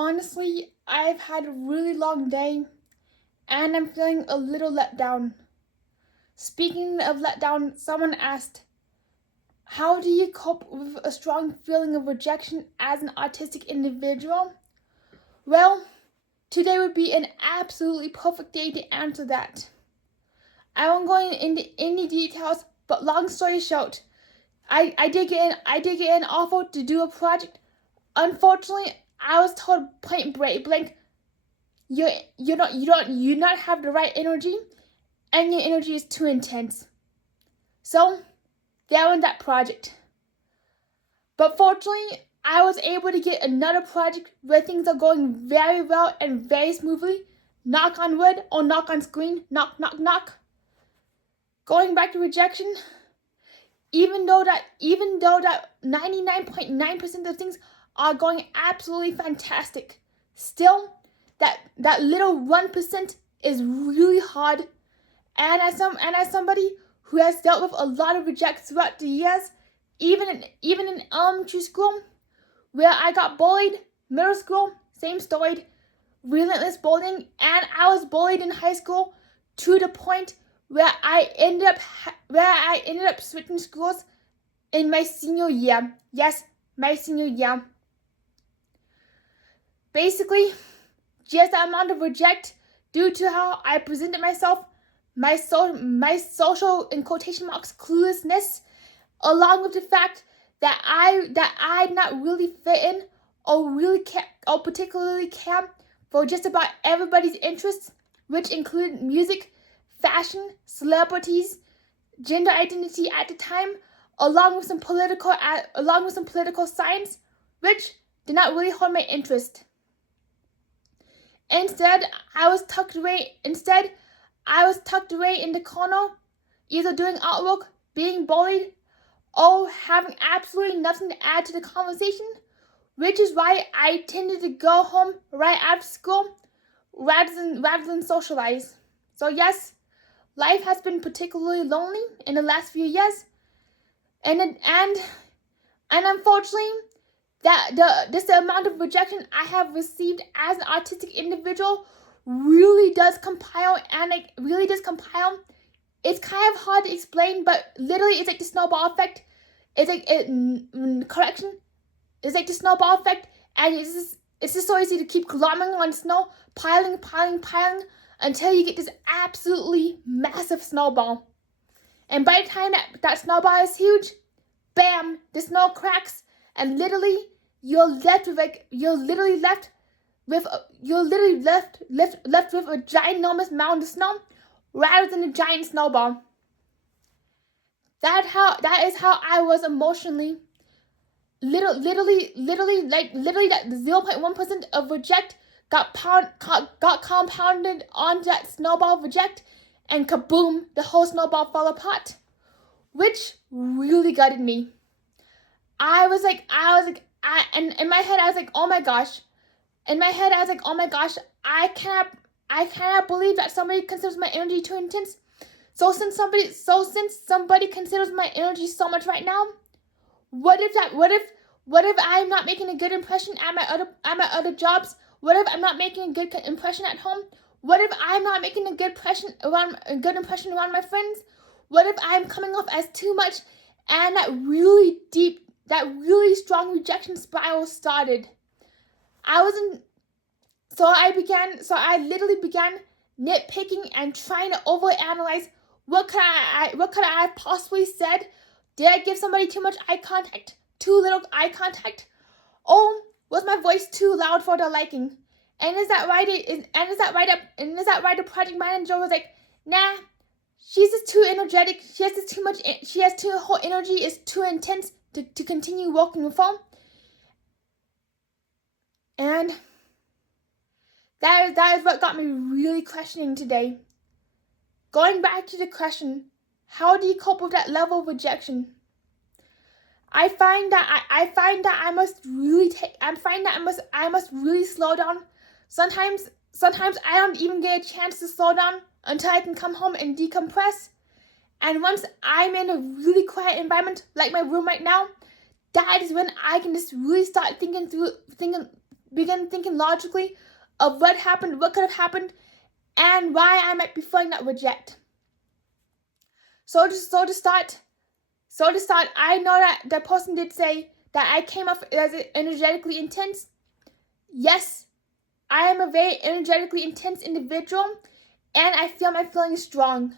Honestly, I've had a really long day and I'm feeling a little let down. Speaking of let down, someone asked, how do you cope with a strong feeling of rejection as an autistic individual? Well, today would be an absolutely perfect day to answer that. I won't go into any details, but long story short, I did get an offer to do a project. Unfortunately, I was told point blank, you not have the right energy, and your energy is too intense. So, there went that project. But fortunately, I was able to get another project where things are going very well and very smoothly. Knock on wood or knock on screen. Knock, knock, knock. Going back to rejection, even though that 99.9% of things are going absolutely fantastic, still that little 1% is really hard. And as somebody who has dealt with a lot of rejects throughout the years, even in elementary school, where I got bullied, middle school, same story, relentless bullying, and I was bullied in high school to the point where I ended up switching schools in my senior year. Yes, my senior year. Basically, just the amount of reject due to how I presented myself, my social, in quotation marks, cluelessness, along with the fact that I not really fit in or really care or particularly care for just about everybody's interests, which include music, fashion, celebrities, gender identity at the time, along with some political science, which did not really hold my interest. Instead, I was tucked away in the corner, either doing artwork, being bullied, or having absolutely nothing to add to the conversation, which is why I tended to go home right after school rather than socialize. So yes, life has been particularly lonely in the last few years, and unfortunately, the amount of rejection I have received as an autistic individual really does compile. It's kind of hard to explain, but literally it's like the snowball effect. It's like correction. It's like the snowball effect, and it's just so easy to keep glomming on snow, piling until you get this absolutely massive snowball. And by the time that snowball is huge, bam, the snow cracks, and literally you're left with a ginormous mound of snow rather than a giant snowball. That is how I was emotionally. Literally that 0.1% of reject got compounded onto that snowball of reject, and kaboom, the whole snowball fell apart, which really gutted me. In my head I was like, oh my gosh. I cannot believe that somebody considers my energy too intense. So since somebody considers my energy so much right now, what if I'm not making a good impression at my other jobs? What if I'm not making a good impression at home? What if I'm not making a good impression around my friends? What if I'm coming off as too much? And that really strong rejection spiral started. I literally began nitpicking and trying to overanalyze what could I have possibly said. Did I give somebody too much eye contact? Too little eye contact? Or was my voice too loud for their liking? And is that why the project manager was like, nah, she's just too energetic. Her energy is too intense to continue working with her. And that is what got me really questioning today. Going back to the question, how do you cope with that level of rejection? I find that I must really slow down. Sometimes I don't even get a chance to slow down until I can come home and decompress. And once I'm in a really quiet environment like my room right now, that is when I can just really start thinking begin thinking logically of what happened, what could have happened, and why I might be feeling that reject. So to start, I know that the person did say that I came off as energetically intense. Yes, I am a very energetically intense individual, and I feel my feelings strong.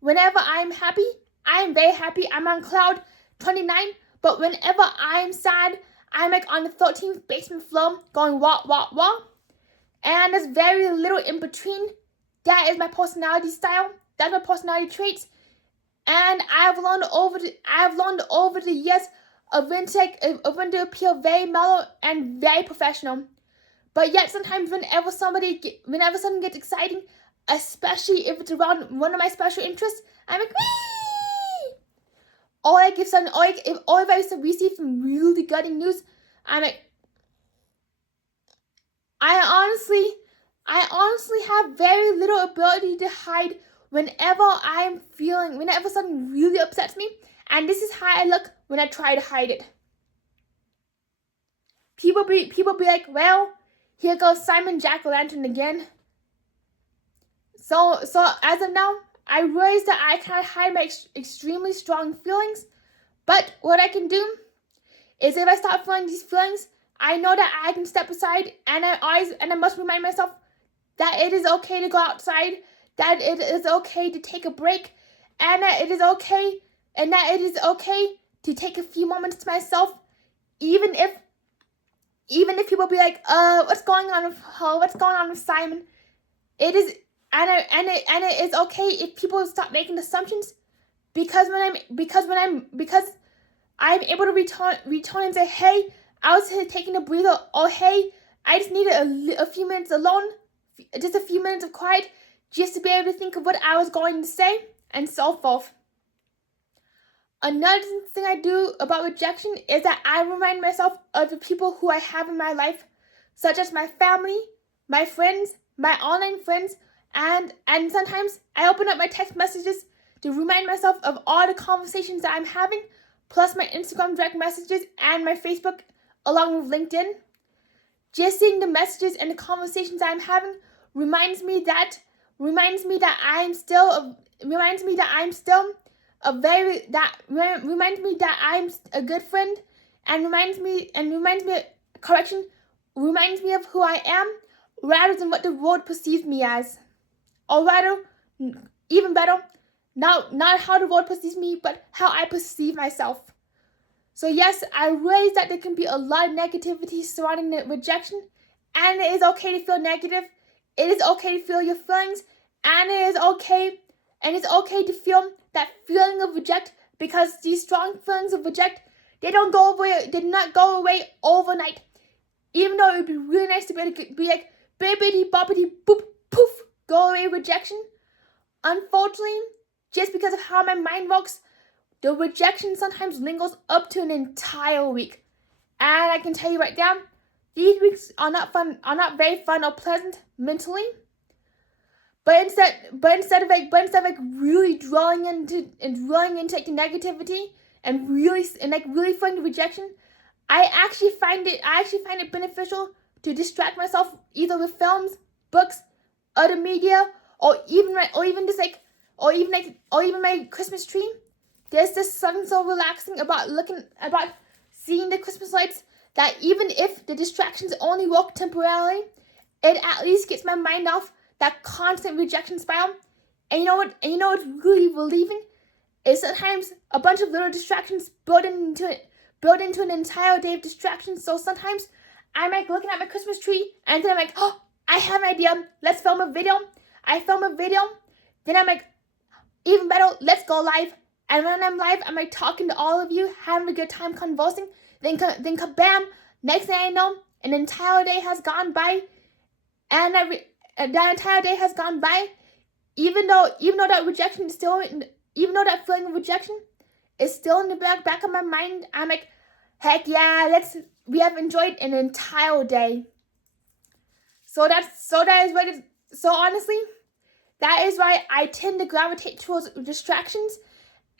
Whenever I'm happy, I'm very happy. I'm on cloud 29, but whenever I'm sad, I'm like on the 13th basement floor going wah, wah, wah. And there's very little in between. That is my personality style. That's my personality traits. And I've learned over the years of when to appear very mellow and very professional. But yet sometimes whenever something gets exciting, especially if it's around one of my special interests, I'm like, wee! Or like if I receive some really gutting news, I'm like, I honestly have very little ability to hide whenever something really upsets me, and this is how I look when I try to hide it. People be like, well, here goes Simon Jack-o'-lantern again. So as of now, I realize that I can't hide my extremely strong feelings, but what I can do is if I start feeling these feelings, I know that I can step aside, and I must remind myself that it is okay to go outside, that it is okay to take a break, and that it is okay to take a few moments to myself, even if people be like, what's going on with her? What's going on with Simon? It is, it is okay if people stop making assumptions, because I'm able to return and say, hey, I was taking a breather, or hey, I just needed a few minutes alone, just a few minutes of quiet, just to be able to think of what I was going to say, and so forth. Another thing I do about rejection is that I remind myself of the people who I have in my life, such as my family, my friends, my online friends, and sometimes I open up my text messages to remind myself of all the conversations that I'm having, plus my Instagram direct messages and my Facebook, along with LinkedIn. Just seeing the messages and the conversations I'm having reminds me that I'm still a good friend, and reminds me of who I am, rather than what the world perceives me as. Or rather, even better, not how the world perceives me, but how I perceive myself. So yes, I realize that there can be a lot of negativity surrounding the rejection, and it is okay to feel negative. It is okay to feel your feelings, and it's okay to feel that feeling of reject, because these strong feelings of reject, they did not go away overnight. Even though it would be really nice to be able to be like, bibbidi bobbidi boop poof, go away rejection. Unfortunately, just because of how my mind works, the rejection sometimes lingers up to an entire week. And I can tell you right now, these weeks are not very fun or pleasant mentally. But instead of really dwelling into like the negativity and really feeling the rejection, I actually find it beneficial to distract myself either with films, books, other media, or even my Christmas tree. There's just something so relaxing about seeing the Christmas lights, that even if the distractions only work temporarily, it at least gets my mind off that constant rejection spiral. And you know what's really relieving is sometimes a bunch of little distractions build into an entire day of distractions. So sometimes I'm like looking at my Christmas tree, and then I'm like, oh, I have an idea. Let's film a video. I film a video. Then I'm like, even better, let's go live. And when I'm live, I'm like talking to all of you, having a good time conversing. Then kabam! Next thing I know, an entire day has gone by, and that entire day has gone by. Even though that rejection is still, even though that feeling of rejection is still in the back of my mind, I'm like, heck yeah, we have enjoyed an entire day. So honestly, that is why I tend to gravitate towards distractions.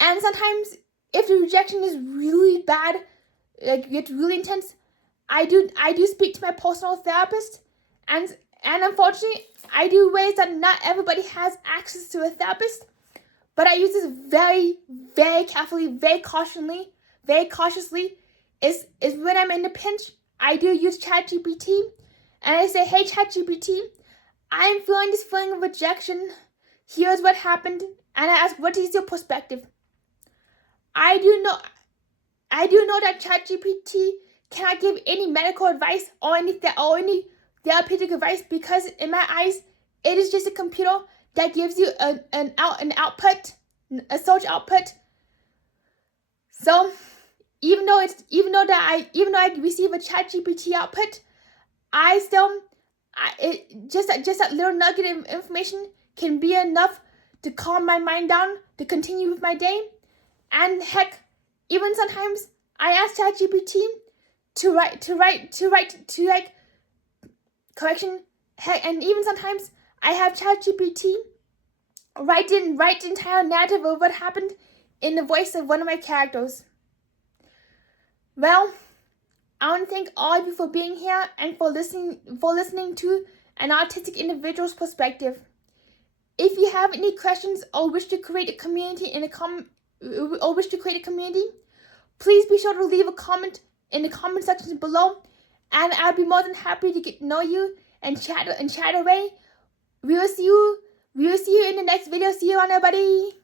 And sometimes, if the rejection is really bad, like it's really intense, I do speak to my personal therapist, and unfortunately, I do ways that not everybody has access to a therapist. But I use this very, very carefully, very cautiously. Is when I'm in a pinch, I do use ChatGPT, and I say, "Hey ChatGPT, I'm feeling this feeling of rejection. Here's what happened," and I ask, "What is your perspective?" I do know that ChatGPT cannot give any medical advice or any therapeutic advice, because in my eyes, it is just a computer that gives you an output, a search output. So even though I receive a ChatGPT output, just that little nugget of information can be enough to calm my mind down to continue with my day. And heck, even sometimes I ask ChatGPT to write correction. Heck, and even sometimes I have ChatGPT write the entire narrative of what happened in the voice of one of my characters. Well, I want to thank all of you for being here and for listening to an autistic individual's perspective. If you have any questions or wish to create a community please be sure to leave a comment in the comment section below, and I'll be more than happy to get to know you and chat away. We will see you in the next video. See you on, everybody.